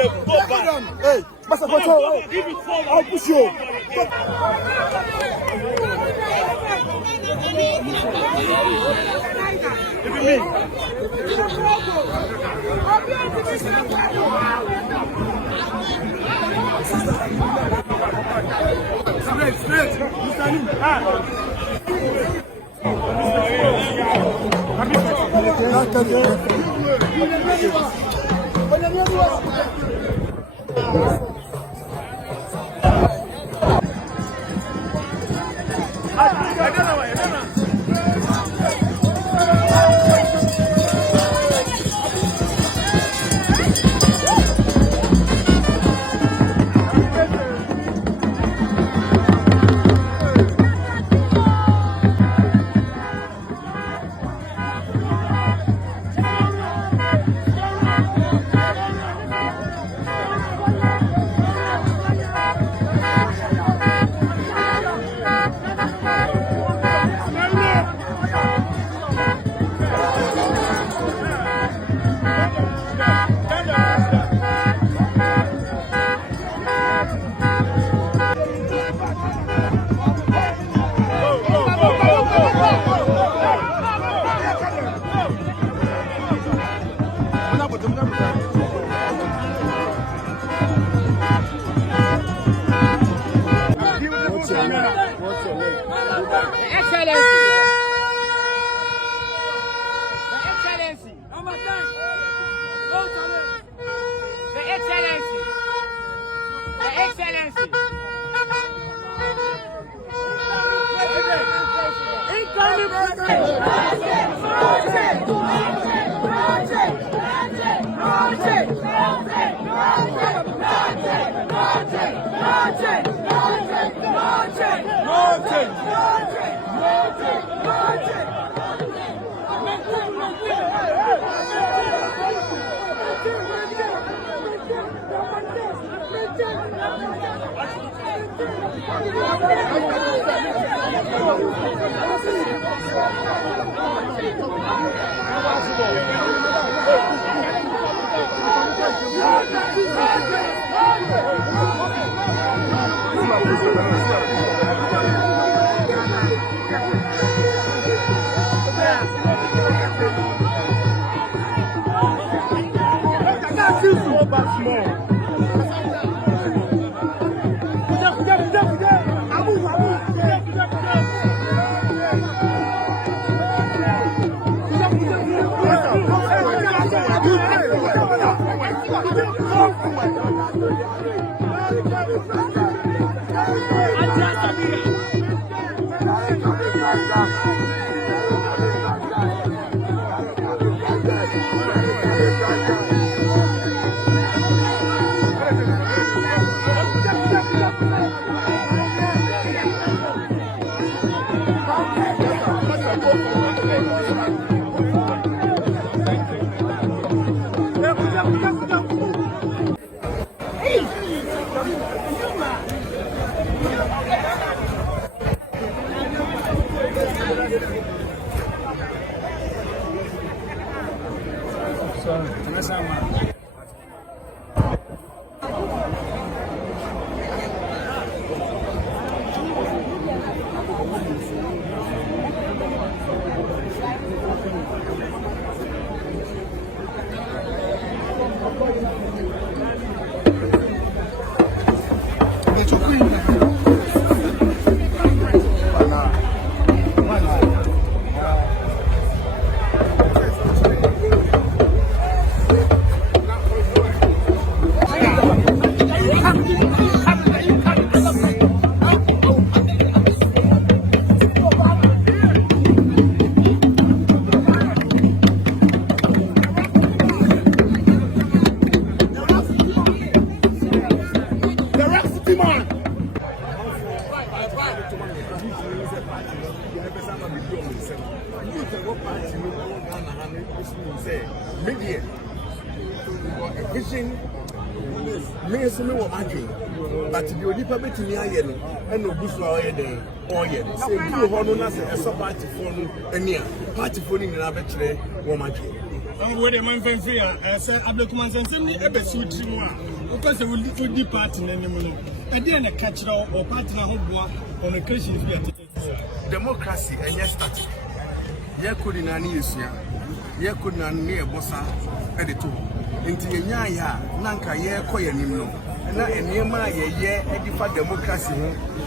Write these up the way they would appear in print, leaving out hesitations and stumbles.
Hey, Master Control, I'll push you. Even me. Straight. You standing? But the only public in the island and no bush or day or yet. Say, you hold on us a party phone and near party phone in an arbitrary woman. I'm with a man from free. I said, I look man and send me a bit suit to one. Because I will be parting anymore. And then a catch or partner on a Christian. Democracy and yes, static. Ye couldn't any use ya. Ye couldn't near Bossa editor. Into ya, Nanka ye koya nimno. And I am ye edifa democracy.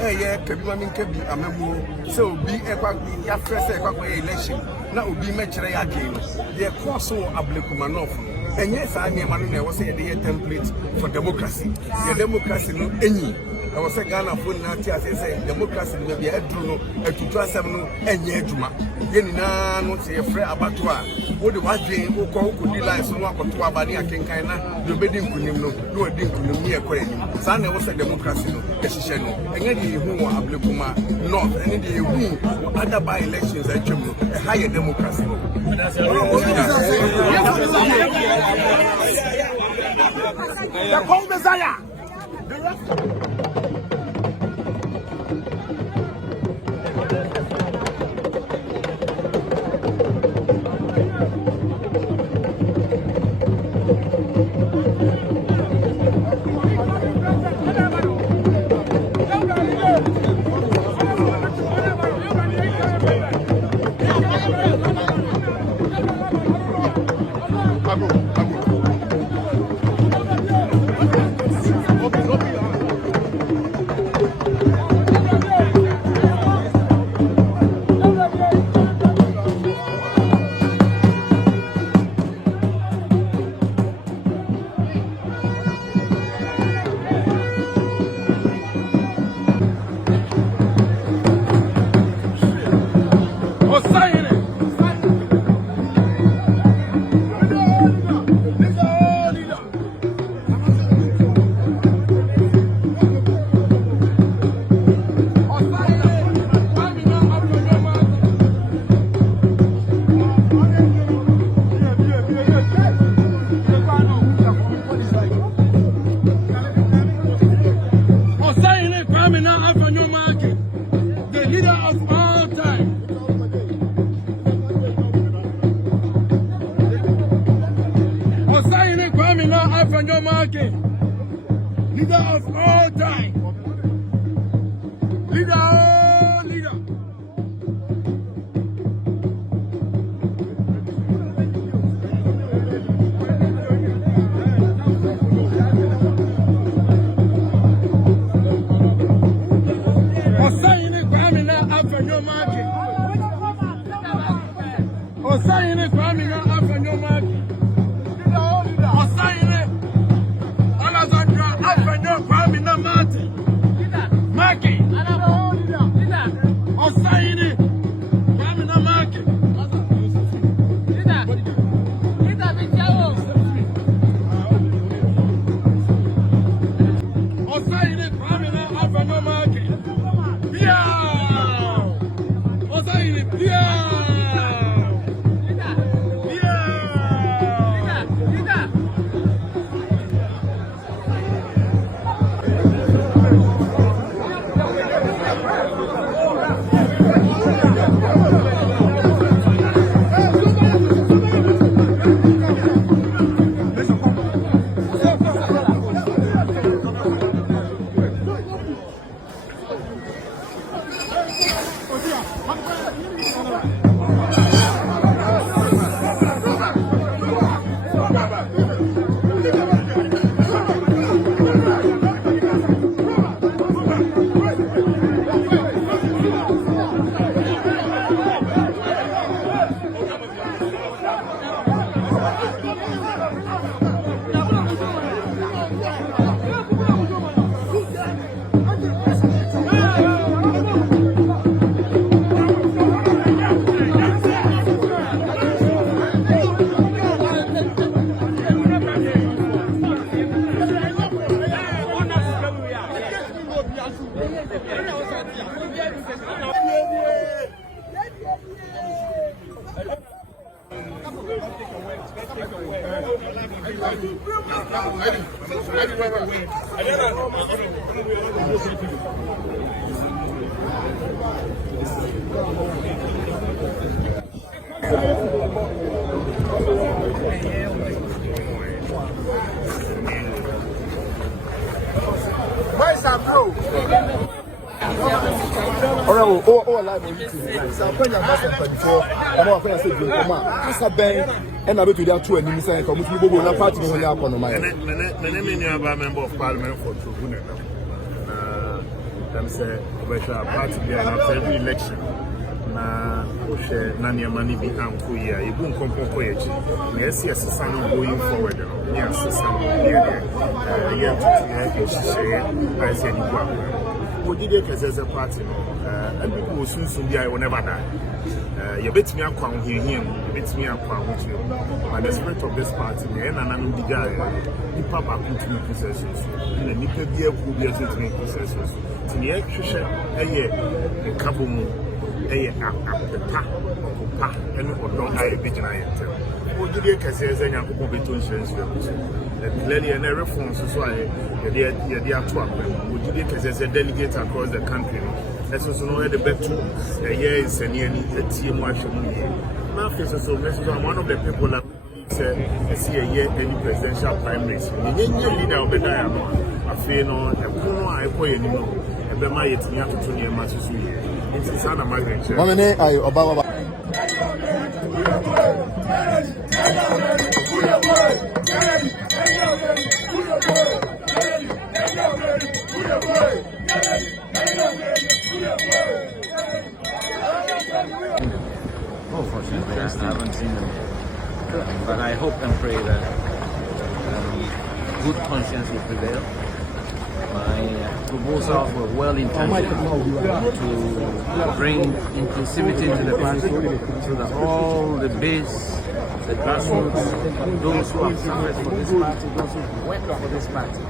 Ye Kabiman Kabi Amamu. So be a first election. Now be measured again. Ye cross Ablekumanov. And yes, I was a template for democracy. The democracy no any. I was a Ghana for Nati as I say democracy will be a druno, a to trust them and Yeduma. Yenina not say a free abattoir. What the was doing who could be like so much to Abania Kinkana, the bedding kunimno, no a dink near Queen. Sana was a democracy, a Shishano, and any who are Ablekuma North, and any who other by elections at Jumbo, a higher democracy. The Paul Messiah. Leader of all time. Leader. Osayini Kwame na Afenyo Market. Osayini Kwame na Afenyo Market. Osayini Alazandra Afenyo Kwame na Market. Market. Osayini Kwame na Market. Osayini Kwame na Afenyo Market. Alright, oh, live on YouTube. So I'm going to ask before. I'm going to say, "Come on, as a band, and I will be there too." And you say, "Come to me, na party no ya kono mai." My name is member of Parliament for Tribune. Them say we shall party there after every election. Na share na niamani bi anko ya ibu nkompo ko yechi. Na esi asesa no going forward no. Ni asesa no here there. Yeah to share I say ni kwa. Odide Kesese party no and people will soon be I will never die. You bet me akwa ho hihiem, bet me akwa ho tio. But the spirit of this party na na nanu di guy nipa ba ko tumi process na nipa bi eku bi tumi process so. Ti ye hwehwe eye nkabo mu eye apepa okopa ene odon aye bigina ye ntem. Odide Kesese nyankopon beto insurance clearly and reforms so I they are two of them. Would you as a delegate across the country? That's also know the better year is any team now so I'm one of the people that see a year any presidential primaries. The leader of the dialogue. I feel no I call you anymore. And then my yet to Tony and Masusu. It's Sana Margaret. Unfortunately, I haven't seen them. But I hope and pray that good conscience will prevail. My proposals were well intended to bring inclusivity to the party so that all the base, the grassroots, those who have suffered for this party, those who work for this party.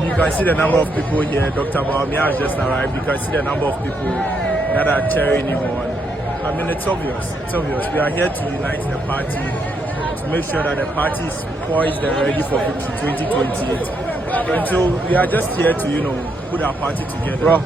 You can see the number of people here. Dr. Bawumia has just arrived. You can see the number of people that are cheering him on. I mean, it's obvious. It's obvious. We are here to unite the party, to make sure that the party is poised and ready for victory 2028. And so we are just here to, put our party together. Bro.